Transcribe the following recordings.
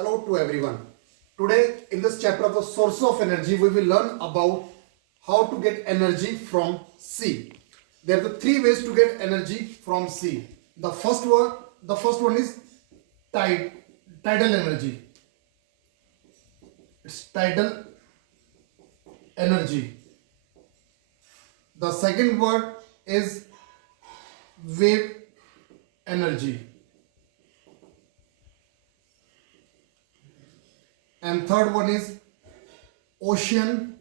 Hello to everyone. Today in this chapter of the source of energy, we will learn about how to get energy from sea. There are the three ways to get energy from sea. The first one is tidal energy. It's tidal energy. The second word is wave energy. And third one is ocean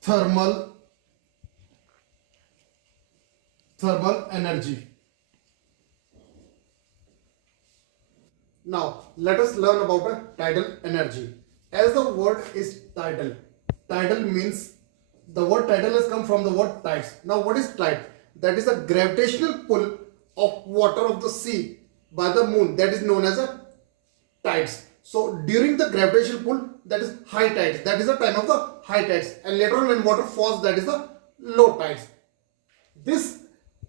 thermal energy. Now let us learn about a tidal energy. As the word is tidal, tidal means the word tidal has come from the word tides. Now what is tide? That is the gravitational pull of water of the sea by the moon, that is known as a tides. So during the gravitational pull, that is high tides, that is the time of the high tides, and later on when water falls, that is the low tides. This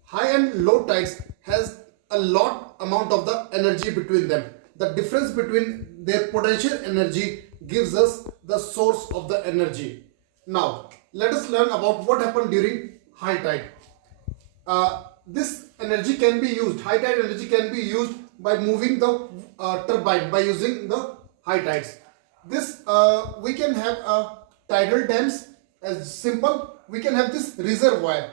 high and low tides has a lot amount of the energy between them. The difference between their potential energy gives us the source of the energy. Now let us learn about what happened during high tide. This energy can be used, high tide energy can be used by moving the turbine, by using the high tides. This we can have tidal dams, as simple. We can have this reservoir,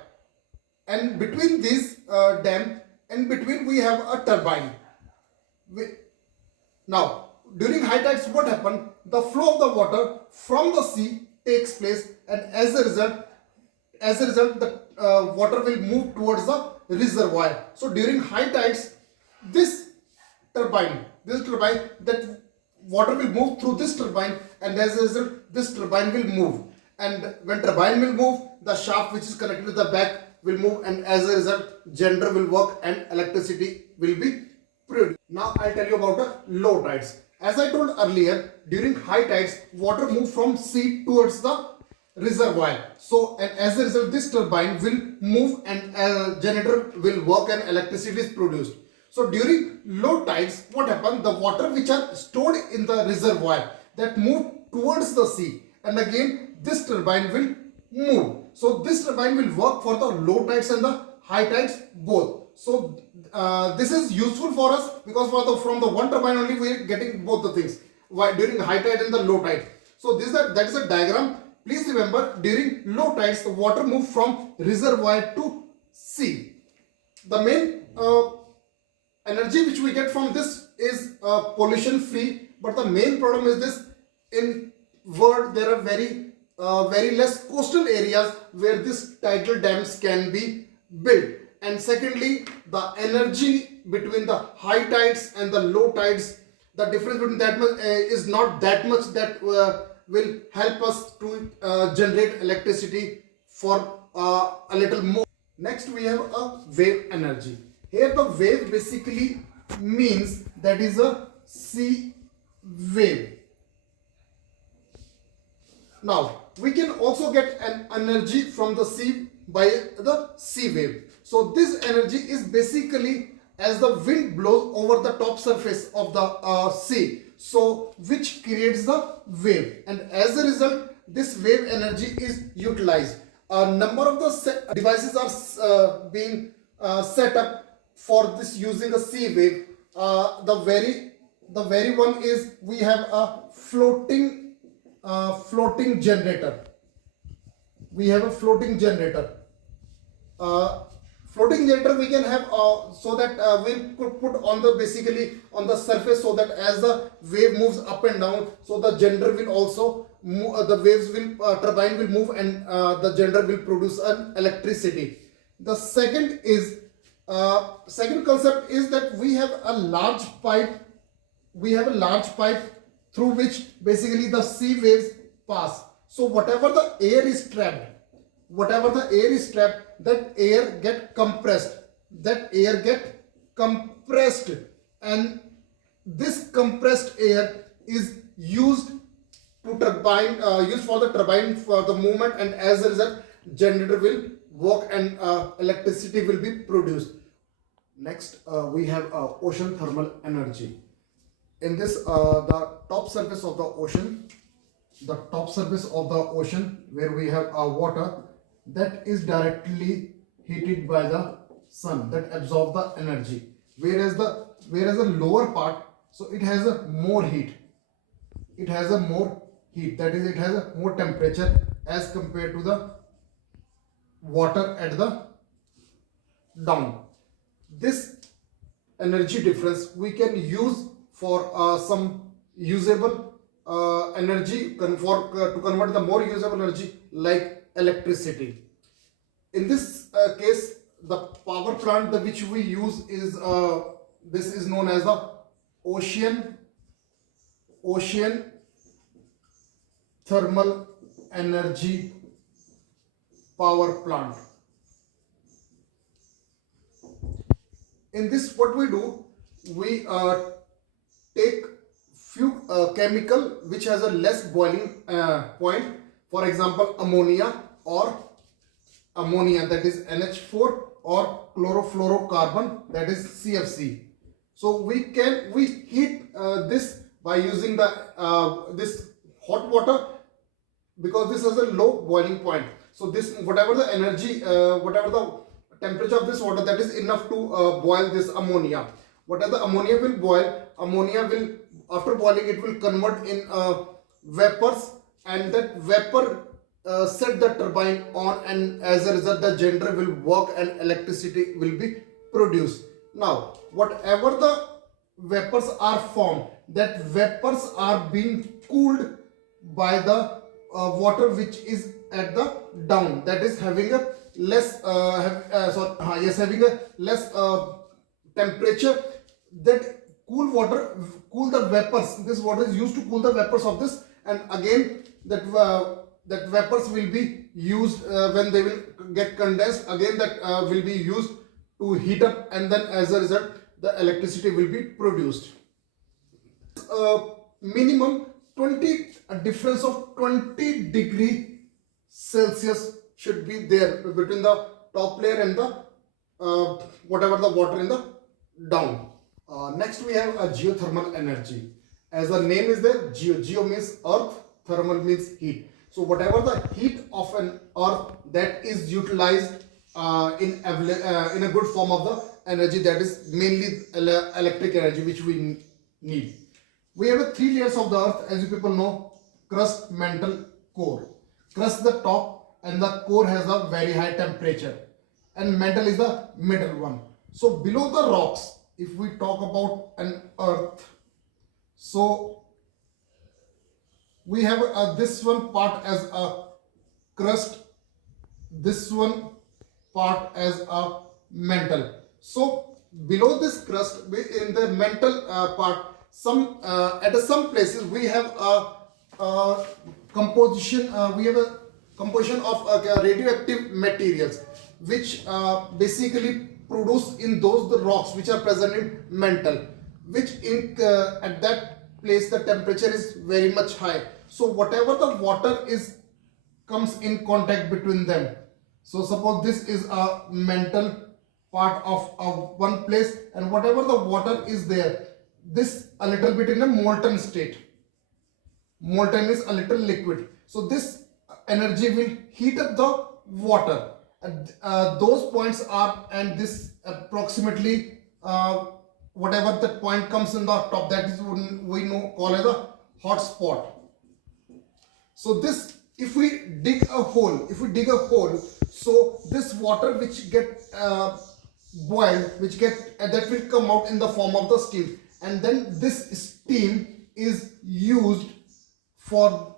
and between this dam and between we have a turbine. Now during high tides, what happened? The flow of the water from the sea takes place, and as a result the water will move towards the reservoir. So during high tides, this turbine, that water will move through this turbine, and as a result this turbine will move, and when turbine will move, the shaft which is connected to the back will move, and as a result generator will work and electricity will be produced. Now I'll tell you about the low tides. As I told earlier, during high tides water moves from sea towards the reservoir. So and as a result this turbine will move, and generator will work and electricity is produced. So during low tides, what happens? The water which are stored in the reservoir, that move towards the sea, and again this turbine will move. So this turbine will work for the low tides and the high tides both. So this is useful for us because from the one turbine only we are getting both the things, during high tide and the low tide. So that is a diagram. Please remember, during low tides the water moves from reservoir to sea. The main energy which we get from this is pollution free, but the main problem is this: in world there are very less coastal areas where this tidal dams can be built. And secondly, the energy between the high tides and the low tides, the difference between that much is not that much that will help us to generate electricity for a little more. Next we have a wave energy. Here the wave basically means that is a sea wave. Now we can also get an energy from the sea by the sea wave. So this energy is basically as the wind blows over the top surface of the sea, so which creates the wave, and as a result this wave energy is utilized. A number of the devices are being set up for this using a sea wave. The very one is we have a floating generator. We have a floating generator. Floating generator we can have so that we could put on the basically on the surface, so that as the wave moves up and down, so the generator will also move, the waves will turbine will move, and the generator will produce an electricity. The second concept is that we have a large pipe. We have a large pipe through which basically the sea waves pass. So whatever the air is trapped, that air get compressed, and this compressed air is used to turbine, used for the turbine for the movement, and as a result generator will work and electricity will be produced. Next we have ocean thermal energy. In this the top surface of the ocean, where we have water that is directly heated by the sun, that absorb the energy, whereas the lower part, so it has a more heat, that is, it has a more temperature as compared to the water at the down. This energy difference we can use for some usable energy, to convert the more usable energy like electricity. In this case, the power plant which we use is this is known as the ocean thermal energy power plant. In this, what we do, we take few chemical which has a less boiling point, for example ammonia, that is NH4, or chlorofluorocarbon, that is CFC. So we heat this by using the this hot water, because this has a low boiling point. So this, whatever the energy, whatever the temperature of this water, that is enough to boil this ammonia. Whatever the ammonia will boil, after boiling, it will convert in vapors, and that vapor set the turbine on, and as a result the generator will work and electricity will be produced. Now whatever the vapors are formed, that vapors are being cooled by the water which is at the down, that is having a less having a less temperature. That cool the vapors, this water is used to cool the vapors of this, and again that vapors will be used when they will get condensed, again that will be used to heat up, and then as a result the electricity will be produced. Minimum 20, a difference of 20 degree Celsius should be there between the top layer and the whatever the water in the down. Next we have a geothermal energy. As the name is there, geo means earth, thermal means heat. So whatever the heat of an earth, that is utilized in a good form of the energy, that is mainly electric energy which we need. We have 3 layers of the earth, as you people know: crust, mantle, core. Crust is the top, and the core has a very high temperature, and mantle is the middle one. So below the rocks, if we talk about an earth, so we have this one part as a crust, this one part as a mantle. So below this crust, in the mantle part, at some places we have a composition of radioactive materials, which basically produce in those rocks which are present in mantle, which at that place the temperature is very much high. So whatever the water comes in contact between them, so suppose this is a mantle part of one place, and whatever the water is there, this a little bit in a molten state. Molten is a little liquid, so this energy will heat up the water. Those points are, and this approximately whatever that point comes in the top, that is we call as a hot spot. So this, if we dig a hole, so this water which get boiled, that will come out in the form of the steam, and then this steam is used for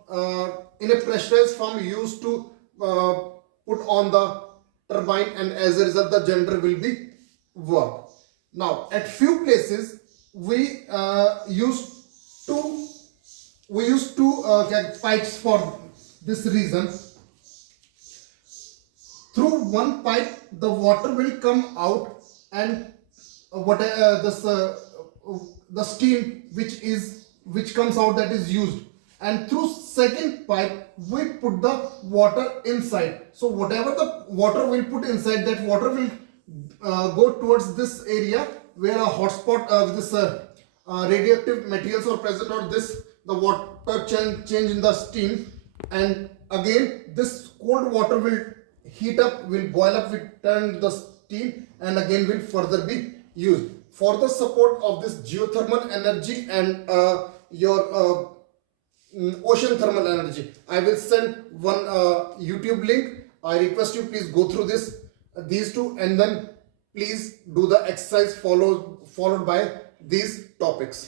in a pressurized form, used to put on the turbine, and as a result the generator will be work. Now at few places we used to get pipes for this reason. Through one pipe the water will come out, and the steam which comes out, that is used, and through second pipe we put the water inside. So whatever the water will put inside, that water will go towards this area where a hotspot radioactive materials are present, or this the water change in the steam, and again this cold water will heat up, will boil up, will turn the steam, and again will further be used for the support of this geothermal energy and your ocean thermal energy. I will send one YouTube link. I request you please go through these two, and then please do the exercise followed by these topics.